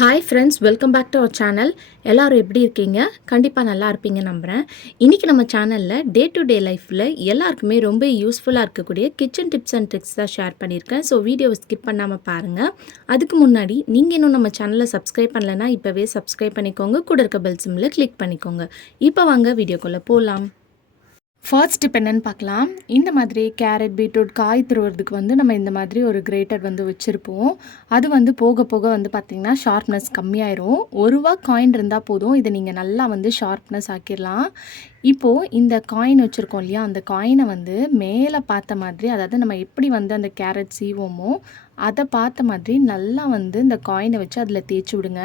Hi friends, welcome back to our channel. எல்லோரும் எப்படி இருக்கீங்க? கண்டிப்பாக நல்லா இருப்பீங்க நம்புகிறேன். இன்றைக்கி நம்ம சேனலில் டே டு டே லைஃப்பில் எல்லாருக்குமே ரொம்ப யூஸ்ஃபுல்லாக இருக்கக்கூடிய கிச்சன் டிப்ஸ் அண்ட் ட்ரிக்ஸ் தான் ஷேர் பண்ணியிருக்கேன். ஸோ வீடியோவை ஸ்கிப் பண்ணாமல் பாருங்கள். அதுக்கு முன்னாடி நீங்கள் இன்னும் நம்ம சேனலை சப்ஸ்கிரைப் பண்ணலைன்னா இப்போவே சப்ஸ்கிரைப் பண்ணிக்கோங்க. கூட இருக்க பெல் சிம்மில் கிளிக் பண்ணிக்கோங்க. இப்போ வாங்க வீடியோக்குள்ளே போகலாம். ஃபர்ஸ்ட் டிப் என்னென்னு பார்க்கலாம். இந்த மாதிரி கேரட், பீட்ரூட், காய் துருவுறதுக்கு வந்து நம்ம இந்த மாதிரி ஒரு கிரேட்டர் வந்து வச்சுருப்போம். அது வந்து போக போக வந்து பார்த்திங்கன்னா ஷார்ப்னஸ் கம்மியாயிரும். ₹1 காயின் இருந்தால் போதும், இதை நீங்கள் நல்லா வந்து ஷார்ப்னஸ் ஆக்கிடலாம். இப்போது இந்த காயின் வச்சுருக்கோம் இல்லையா, அந்த காயினை வந்து மேலே பார்த்த மாதிரி, அதாவது நம்ம எப்படி வந்து அந்த கேரட் சீவோமோ அதை பார்த்த மாதிரி நல்லா வந்து இந்த காயினை வச்சு அதில் தேய்ச்சி விடுங்க.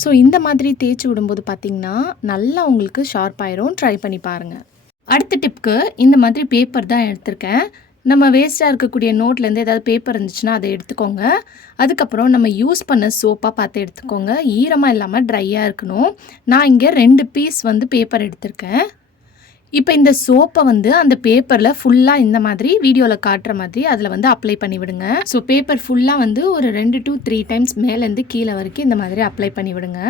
ஸோ இந்த மாதிரி தேய்ச்சி விடும்போது பார்த்திங்கன்னா நல்லா உங்களுக்கு ஷார்ப் ஆயிரும். ட்ரை பண்ணி பாருங்கள். அடுத்த டிப்க்கு இந்த மாதிரி பேப்பர் தான் எடுத்திருக்கேன். நம்ம வேஸ்ட்டாக இருக்கக்கூடிய நோட்லேருந்து ஏதாவது பேப்பர் இருந்துச்சுன்னா அதை எடுத்துக்கோங்க. அதுக்கப்புறம் நம்ம யூஸ் பண்ண சோப்பாக பார்த்து எடுத்துக்கோங்க. ஈரமாக இல்லாமல் ட்ரையாக இருக்கணும். நான் இங்கே 2 பீஸ் வந்து பேப்பர் எடுத்திருக்கேன். இப்போ இந்த சோப்பை வந்து அந்த பேப்பரில் ஃபுல்லாக இந்த மாதிரி வீடியோவில் காட்டுற மாதிரி அதில் வந்து அப்ளை பண்ணி விடுங்க. ஸோ பேப்பர் ஃபுல்லாக வந்து ஒரு 2 to 3 டைம்ஸ் மேலேருந்து கீழே வரைக்கும் இந்த மாதிரி அப்ளை பண்ணி விடுங்க.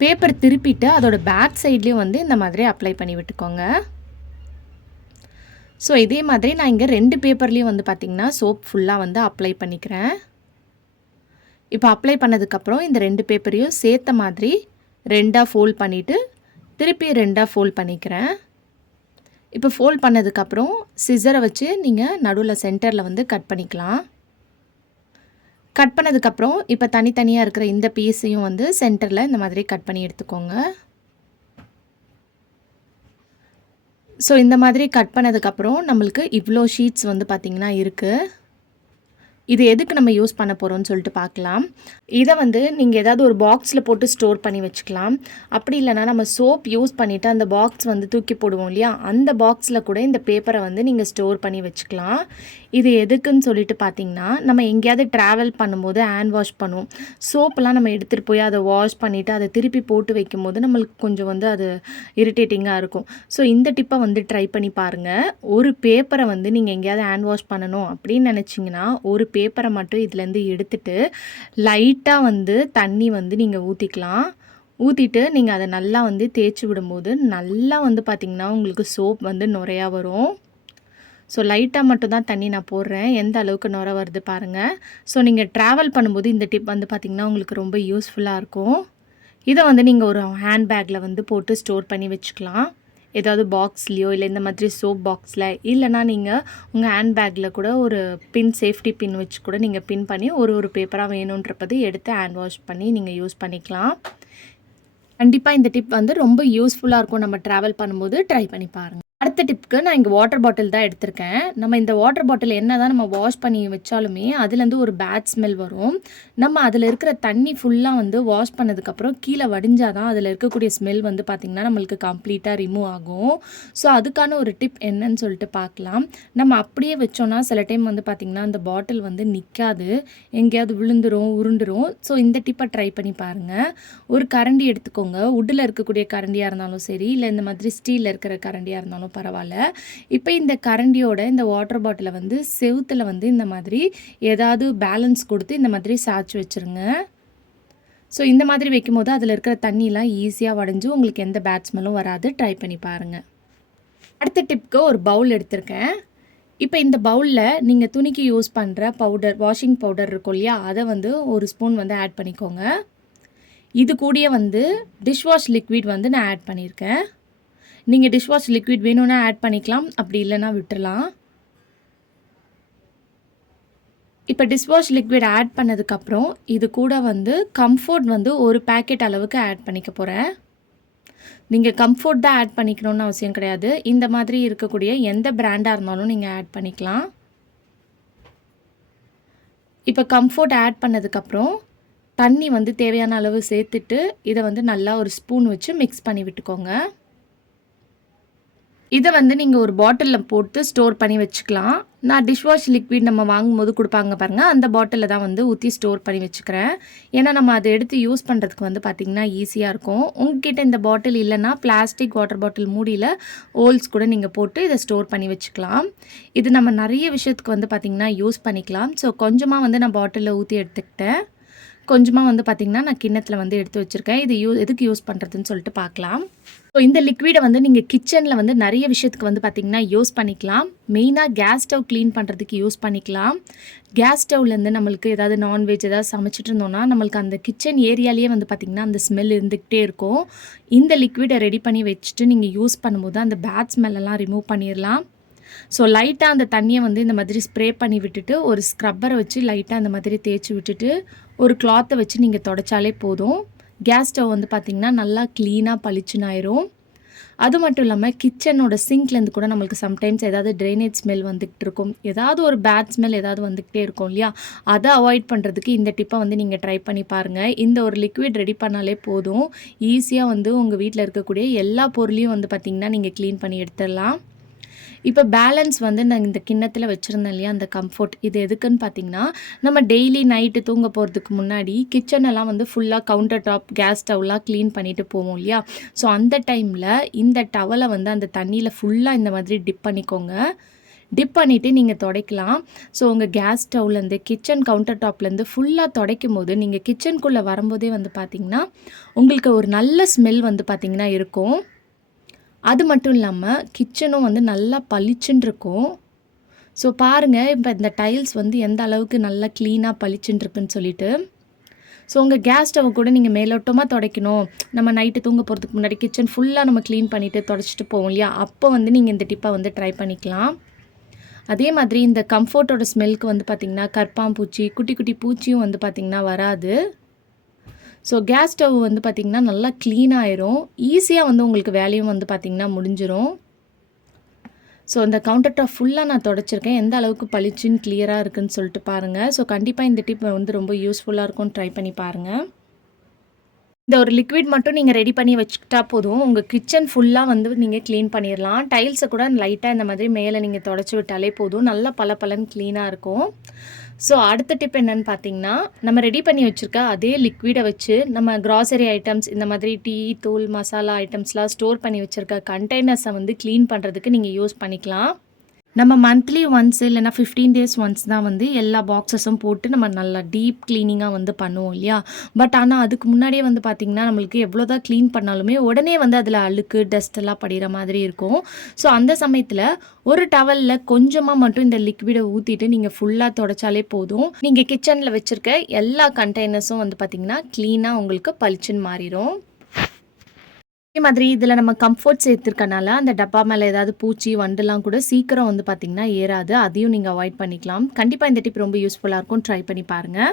பேப்பர் திருப்பிட்டு அதோட பேக் சைட்லேயும் வந்து இந்த மாதிரி அப்ளை பண்ணி விட்டுக்கோங்க. ஸோ இதே மாதிரி நான் இங்கே 2 பேப்பர்லேயும் வந்து பார்த்திங்கன்னா சோப் ஃபுல்லாக வந்து அப்ளை பண்ணிக்கிறேன். இப்போ அப்ளை பண்ணதுக்கப்புறம் இந்த 2 பேப்பரையும் சேர்த்த மாதிரி 2ஆக ஃபோல்ட் பண்ணிவிட்டு திருப்பி 2ஆக ஃபோல்ட் பண்ணிக்கிறேன். இப்போ ஃபோல்ட் பண்ணதுக்கப்புறம் சிசரை வச்சு நீங்கள் நடுவில் சென்டரில் வந்து கட் பண்ணிக்கலாம். கட் பண்ணதுக்கப்புறம் இப்போ தனித்தனியாக இருக்கிற இந்த பீஸையும் வந்து சென்டரில் இந்த மாதிரி கட் பண்ணி எடுத்துக்கோங்க. ஸோ இந்த மாதிரி கட் பண்ணதுக்கப்புறம் நம்மளுக்கு இவ்வளோ ஷீட்ஸ் வந்து பார்த்திங்கன்னா இருக்குது. இது எதுக்கு நம்ம யூஸ் பண்ண போகிறோம்னு சொல்லிட்டு பார்க்கலாம். இதை வந்து நீங்கள் ஏதாவது ஒரு பாக்ஸில் போட்டு ஸ்டோர் பண்ணி வச்சுக்கலாம். அப்படி இல்லைனா நம்ம சோப் யூஸ் பண்ணிவிட்டு அந்த பாக்ஸ் வந்து தூக்கி போடுவோம் இல்லையா, அந்த பாக்ஸில் கூட இந்த பேப்பரை வந்து நீங்கள் ஸ்டோர் பண்ணி வச்சுக்கலாம். இது எதுக்குன்னு சொல்லிட்டு பார்த்திங்கன்னா, நம்ம எங்கேயாவது ட்ராவல் பண்ணும்போது ஹேண்ட் வாஷ் பண்ணுவோம். சோப்பெல்லாம் நம்ம எடுத்துகிட்டு போய் அதை வாஷ் பண்ணிவிட்டு அதை திருப்பி போட்டு வைக்கும்போது நம்மளுக்கு கொஞ்சம் வந்து அது இரிட்டேட்டிங்காக இருக்கும். ஸோ இந்த டிப்பை வந்து ட்ரை பண்ணி பாருங்கள். ஒரு பேப்பரை வந்து நீங்கள் எங்கேயாவது ஹேண்ட் வாஷ் பண்ணணும் அப்படின்னு நினச்சிங்கன்னா ஒரு பேப்பரை மட்டும் இதுலேருந்து எடுத்துட்டு லைட்டாக வந்து தண்ணி வந்து நீங்கள் ஊற்றிக்கலாம். ஊற்றிட்டு நீங்கள் அதை நல்லா வந்து தேய்ச்சி விடும்போது நல்லா வந்து பார்த்திங்கன்னா உங்களுக்கு சோப் வந்து நுரையா வரும். ஸோ லைட்டாக மட்டும் தான் தண்ணி நான் போடுறேன். எந்த அளவுக்கு நுரை வருது பாருங்கள். ஸோ நீங்கள் ட்ராவல் பண்ணும்போது இந்த டிப் வந்து பார்த்திங்கன்னா உங்களுக்கு ரொம்ப யூஸ்ஃபுல்லாக இருக்கும். இதை வந்து நீங்கள் ஒரு ஹேண்ட் பேக்கில் வந்து போட்டு ஸ்டோர் பண்ணி வச்சுக்கலாம். ஏதாவது பாக்ஸ்லேயோ இல்லை இந்த மாதிரி சோப் பாக்ஸில், இல்லைனா நீங்கள் உங்கள் ஹேண்ட் பேக்கில் கூட ஒரு பின், சேஃப்டி பின் வச்சு கூட நீங்கள் பின் பண்ணி ஒரு பேப்பராக வேணுன்றப்பது எடுத்து ஹேண்ட் வாஷ் பண்ணி நீங்கள் யூஸ் பண்ணிக்கலாம். கண்டிப்பாக இந்த டிப் வந்து ரொம்ப யூஸ்ஃபுல்லாக இருக்கும். நம்ம ட்ராவல் பண்ணும்போது ட்ரை பண்ணி பாருங்கள். அடுத்த டிப்க்கு நான் இங்கே வாட்டர் பாட்டில் தான் எடுத்திருக்கேன். நம்ம இந்த வாட்டர் பாட்டில் என்ன தான் நம்ம வாஷ் பண்ணி வச்சாலுமே அதுலேருந்து ஒரு பேட் ஸ்மெல் வரும். நம்ம அதில் இருக்கிற தண்ணி ஃபுல்லாக வந்து வாஷ் பண்ணதுக்கப்புறம் கீழே வடிஞ்சால் தான் அதில் இருக்கக்கூடிய ஸ்மெல் வந்து பார்த்திங்கன்னா நம்மளுக்கு கம்ப்ளீட்டாக ரிமூவ் ஆகும். ஸோ அதுக்கான ஒரு டிப் என்னன்னு சொல்லிட்டு பார்க்கலாம். நம்ம அப்படியே வச்சோன்னா சில டைம் வந்து பார்த்திங்கன்னா அந்த பாட்டில் வந்து நிற்காது, எங்கேயாவது விழுந்துரும், உருண்டுரும். ஸோ இந்த டிப்பை ட்ரை பண்ணி பாருங்கள். ஒரு கரண்டி எடுத்துக்கோங்க. உட்டில் இருக்கக்கூடிய கரண்டியாக இருந்தாலும் சரி, இல்லை இந்த மாதிரி ஸ்டீலில் இருக்கிற கரண்டியாக இருந்தாலும் பரவாயில்ல. இப்போ இந்த கரண்டியோட இந்த வாட்டர் பாட்டிலை வந்து செவுத்தில் வந்து இந்த மாதிரி ஏதாவது பேலன்ஸ் கொடுத்து இந்த மாதிரி சாய்ச்சி வச்சுருங்க. ஸோ இந்த மாதிரி வைக்கும்போது அதில் இருக்கிற தண்ணிலாம் ஈஸியாக வடைஞ்சு உங்களுக்கு எந்த பேட் ஸ்மெல்லும் வராது. ட்ரை பண்ணி பாருங்கள். அடுத்த டிப்க்கு ஒரு பவுல் எடுத்திருக்கேன். இப்போ இந்த பவுலில் நீங்கள் துணிக்கு யூஸ் பண்ணுற பவுடர், வாஷிங் பவுடர் இருக்கும் இல்லையா, அதை வந்து ஒரு ஸ்பூன் வந்து ஆட் பண்ணிக்கோங்க. இது கூடயே வந்து டிஷ்வாஷ் லிக்விட் வந்து நான் ஆட் பண்ணியிருக்கேன். நீங்கள் டிஷ்வாஷ் லிக்விட் வேணும்னா ஆட் பண்ணிக்கலாம், அப்படி இல்லைனா விட்டுறலாம். இப்போ டிஷ்வாஷ் லிக்விட் ஆட் பண்ணதுக்கப்புறம் இது கூட வந்து கம்ஃபோர்ட் வந்து ஒரு பேக்கெட் அளவுக்கு ஆட் பண்ணிக்க போகிறேன். நீங்கள் கம்ஃபோர்ட் தான் ஆட் பண்ணிக்கணும்னு அவசியம் கிடையாது. இந்த மாதிரி இருக்கக்கூடிய எந்த பிராண்டாக இருந்தாலும் நீங்கள் ஆட் பண்ணிக்கலாம். இப்போ கம்ஃபோர்ட் ஆட் பண்ணதுக்கப்புறம் தண்ணி வந்து தேவையான அளவு சேர்த்துட்டு இதை வந்து நல்லா ஒரு ஸ்பூன் வச்சு மிக்ஸ் பண்ணி விட்டுக்கோங்க. இதை வந்து நீங்கள் ஒரு பாட்டிலில் போட்டு ஸ்டோர் பண்ணி வச்சுக்கலாம். நான் டிஷ்வாஷ் லிக்விட் நம்ம வாங்கும்போது கொடுப்பாங்க பாருங்கள், அந்த பாட்டிலில் தான் வந்து ஊற்றி ஸ்டோர் பண்ணி வச்சுக்கிறேன். ஏன்னா நம்ம அதை எடுத்து யூஸ் பண்ணுறதுக்கு வந்து பார்த்திங்கன்னா ஈஸியாக இருக்கும். உங்ககிட்ட இந்த பாட்டில் இல்லைன்னா பிளாஸ்டிக் வாட்டர் பாட்டில் மூடியில் ஹோல்ஸ் கூட நீங்கள் போட்டு இதை ஸ்டோர் பண்ணி வச்சுக்கலாம். இது நம்ம நிறைய விஷயத்துக்கு வந்து பார்த்திங்கன்னா யூஸ் பண்ணிக்கலாம். ஸோ கொஞ்சமாக வந்து நான் பாட்டிலில் ஊற்றி எடுத்துக்கிட்டேன். கொஞ்சமாக வந்து பார்த்திங்கன்னா நான் கிண்ணத்தில் வந்து எடுத்து வச்சுருக்கேன். இது எதுக்கு யூஸ் பண்ணுறதுன்னு சொல்லிட்டு பார்க்கலாம். ஸோ இந்த லிக்விடை வந்து நீங்கள் கிச்சனில் வந்து நிறைய விஷயத்துக்கு வந்து பார்த்திங்கன்னா யூஸ் பண்ணிக்கலாம். மெயினாக கேஸ் ஸ்டவ் க்ளீன் பண்ணுறதுக்கு யூஸ் பண்ணிக்கலாம். கேஸ் ஸ்டவ்லேருந்து நம்மளுக்கு ஏதாவது நான்வெஜ் ஏதாவது சமைச்சிட்டு இருந்தோம்னா நம்மளுக்கு அந்த கிச்சன் ஏரியாலேயே வந்து பார்த்திங்கன்னா அந்த ஸ்மெல் இருந்துக்கிட்டே இருக்கும். இந்த லிக்விடை ரெடி பண்ணி வச்சுட்டு நீங்கள் யூஸ் பண்ணும்போது அந்த பேட் ஸ்மெல்லாம் ரிமூவ் பண்ணிடலாம். ஸோ லைட்டாக அந்த தண்ணியை வந்து இந்த மாதிரி ஸ்ப்ரே பண்ணி விட்டுட்டு ஒரு ஸ்க்ரப்பரை வச்சு லைட்டாக அந்த மாதிரி தேய்ச்சி விட்டுட்டு ஒரு கிளாத்தை வச்சு நீங்கள் தொடச்சாலே போதும். கேஸ் ஸ்டவ் வந்து பார்த்திங்கன்னா நல்லா க்ளீனாக பளிச்சுன்னு ஆயிரும். அது மட்டும் இல்லாமல் கிச்சனோட சிங்க்லேருந்து கூட நம்மளுக்கு சம்டைம்ஸ் ஏதாவது ட்ரைனேஜ் ஸ்மெல் வந்துகிட்டு இருக்கும். ஏதாவது ஒரு பேட் ஸ்மெல் ஏதாவது வந்துக்கிட்டே இருக்கும் இல்லையா? அதை அவாய்ட் பண்ணுறதுக்கு இந்த டிப்பை வந்து நீங்கள் ட்ரை பண்ணி பாருங்கள். இந்த ஒரு லிக்விட் ரெடி பண்ணாலே போதும். ஈஸியாக வந்து உங்கள் வீட்டில் இருக்கக்கூடிய எல்லா பொருளையும் வந்து பார்த்திங்கன்னா நீங்கள் க்ளீன் பண்ணி எடுத்துடலாம். இப்போ பேலன்ஸ் வந்து நான் இந்த கிண்ணத்தில் வச்சுருந்தேன் இல்லையா, அந்த கம்ஃபோர்ட் இது எதுக்குன்னு பார்த்தீங்கன்னா, நம்ம டெய்லி நைட்டு தூங்க போகிறதுக்கு முன்னாடி கிச்சனெல்லாம் வந்து ஃபுல்லாக கவுண்டர் டாப் கேஸ் ஸ்டவ்லாம் க்ளீன் பண்ணிவிட்டு போவோம் இல்லையா? ஸோ அந்த டைமில் இந்த டவலை வந்து அந்த தண்ணியில் ஃபுல்லாக இந்த மாதிரி டிப் பண்ணிக்கோங்க. டிப் பண்ணிவிட்டு நீங்கள் துடைக்கலாம். ஸோ உங்கள் கேஸ் ஸ்டவ்லேருந்து கிச்சன் கவுண்டர் டாப்லேருந்து ஃபுல்லாக துடைக்கும் போது நீங்கள் கிச்சனுக்குள்ளே வரும்போதே வந்து பார்த்திங்கன்னா உங்களுக்கு ஒரு நல்ல ஸ்மெல் வந்து பார்த்திங்கன்னா இருக்கும். அது மட்டும் இல்லாமல் கிச்சனும் வந்து நல்லா பளிச்சுன்னு இருக்கும். ஸோ பாருங்கள் இப்போ இந்த டைல்ஸ் வந்து எந்த அளவுக்கு நல்லா க்ளீனாக பளிச்சுன்னு இருக்குன்னு சொல்லிட்டு. ஸோ உங்கள் கேஸ் ஸ்டவ் கூட நீங்கள் மேலோட்டமாக துடைக்கணும், நம்ம நைட்டு தூங்க போகிறதுக்கு முன்னாடி கிச்சன் ஃபுல்லாக நம்ம க்ளீன் பண்ணிவிட்டு துடைச்சிட்டு போவோம் இல்லையா, அப்போ வந்து நீங்கள் இந்த டிப்பை வந்து ட்ரை பண்ணிக்கலாம். அதே மாதிரி இந்த கம்ஃபோர்ட்டோட ஸ்மெல்க்கு வந்து பார்த்திங்கன்னா கற்பாம்பூச்சி குட்டி குட்டி பூச்சியும் வந்து பார்த்திங்கன்னா வராது. ஸோ கேஸ் ஸ்டவ் வந்து பார்த்திங்கன்னா நல்லா க்ளீன் ஆயிரும். ஈஸியாக வந்து உங்களுக்கு வேலையும் வந்து பார்த்திங்கன்னா முடிஞ்சிடும். ஸோ இந்த கவுண்டர் டாப் ஃபுல்லாக நான் தொடச்சிருக்கேன். எந்த அளவுக்கு பளிச்சுன்னு கிளியராக இருக்குதுன்னு சொல்லிட்டு பாருங்கள். ஸோ கண்டிப்பாக இந்த டிப் வந்து ரொம்ப யூஸ்ஃபுல்லாக இருக்கும். ட்ரை பண்ணி பாருங்கள். இந்த ஒரு லிக்விட் மட்டும் நீங்கள் ரெடி பண்ணி வச்சுக்கிட்டா போதும். உங்கள் கிச்சன் ஃபுல்லாக வந்து நீங்கள் க்ளீன் பண்ணிடலாம். டைல்ஸை கூட லைட்டாக இந்த மாதிரி மேலே நீங்கள் தொடச்சி விட்டாலே போதும். நல்லா பளபளன்னு க்ளீனாக இருக்கும். ஸோ அடுத்த டிப் என்னென்னு பார்த்தீங்கன்னா, நம்ம ரெடி பண்ணி வச்சுருக்க அதே லிக்விடை வச்சு நம்ம கிராசரி ஐட்டம்ஸ் இந்த மாதிரி டீ, தூள், மசாலா ஐட்டம்ஸ்லாம் ஸ்டோர் பண்ணி வச்சுருக்க கண்டெய்னர்ஸை வந்து க்ளீன் பண்ணுறதுக்கு நீங்கள் யூஸ் பண்ணிக்கலாம். நம்ம மந்த்லி ஒன்ஸ் இல்லைனா 15 டேஸ் ஒன்ஸ் தான் வந்து எல்லா பாக்ஸஸும் போட்டு நம்ம நல்லா டீப் க்ளீனிங்காக வந்து பண்ணுவோம் இல்லையா? பட் ஆனால் அதுக்கு முன்னாடியே வந்து பார்த்திங்கன்னா நம்மளுக்கு எவ்வளோ தான் க்ளீன் பண்ணாலுமே உடனே வந்து அதில் அழுக்கு டஸ்ட் எல்லாம் படிகிற மாதிரி இருக்கும். ஸோ அந்த சமயத்தில் ஒரு டவலில் கொஞ்சமாக மட்டும் இந்த லிக்விடை ஊற்றிட்டு நீங்கள் ஃபுல்லாக தொடச்சாலே போதும். நீங்கள் கிச்சனில் வச்சுருக்க எல்லா கண்டெய்னர்ஸும் வந்து பார்த்திங்கன்னா க்ளீனாக உங்களுக்கு பளிச்சுன்னு மாறிடும். அதே மாதிரி இதில் நம்ம கம்ஃபோர்ட் சேர்த்துருக்கனால அந்த டப்பா மேலே ஏதாவது பூச்சி வண்டுலாம் கூட சீக்கிரம் வந்து பார்த்திங்கன்னா ஏறாது. அதையும் நீங்கள் அவாய்ட் பண்ணிக்கலாம். கண்டிப்பாக இந்த டிப் ரொம்ப யூஸ்ஃபுல்லாக இருக்கும். ட்ரை பண்ணி பாருங்கள்.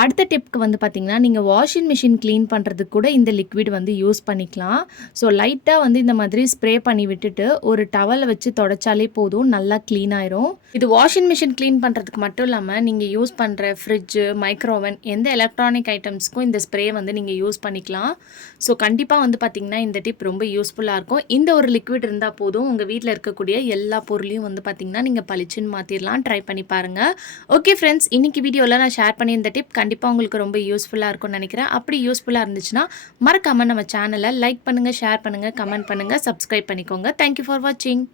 அடுத்த டிப்க்கு வந்து பார்த்திங்கன்னா, நீங்கள் வாஷிங் மிஷின் க்ளீன் பண்ணுறதுக்கு கூட இந்த லிக்விட் வந்து யூஸ் பண்ணிக்கலாம். ஸோ லைட்டாக வந்து இந்த மாதிரி ஸ்ப்ரே பண்ணி விட்டுட்டு ஒரு டவலை வச்சு தொடச்சாலே போதும், நல்லா க்ளீன் ஆயிரும். இது வாஷிங் மிஷின் க்ளீன் பண்ணுறதுக்கு மட்டும் இல்லாமல் நீங்கள் யூஸ் பண்ணுற ஃப்ரிட்ஜு, மைக்ரோவன் எந்த எலக்ட்ரானிக் ஐட்டம்ஸ்க்கும் இந்த ஸ்ப்ரே வந்து நீங்கள் யூஸ் பண்ணிக்கலாம். ஸோ கண்டிப்பாக வந்து பார்த்திங்கன்னா இந்த டிப் ரொம்ப யூஸ்ஃபுல்லாக இருக்கும். இந்த ஒரு லிக்விட் இருந்தால் போதும், உங்கள் வீட்டில் இருக்கக்கூடிய எல்லா பொருளையும் வந்து பார்த்திங்கன்னா நீங்கள் பளிச்சுன்னு மாற்றிடலாம். ட்ரை பண்ணி பாருங்கள். ஓகே ஃப்ரெண்ட்ஸ், இன்றைக்கி வீடியோவில் நான் ஷேர் பண்ணி இந்த டிப் கண்டிப்பாக உங்களுக்கு ரொம்ப யூஸ்ஃபுல்லாக இருக்கும்னு நினைக்கிறேன். அப்படி யூஸ்ஃபுல்லாக இருந்துச்சுன்னா மறக்காமல் நம்ம சேனலை லைக் பண்ணுங்கள், ஷேர் பண்ணுங்கள், கமெண்ட் பண்ணுங்கள், சப்ஸ்கிரைப் பண்ணிக்கோங்க. தேங்க்யூ ஃபார் வாட்சிங்.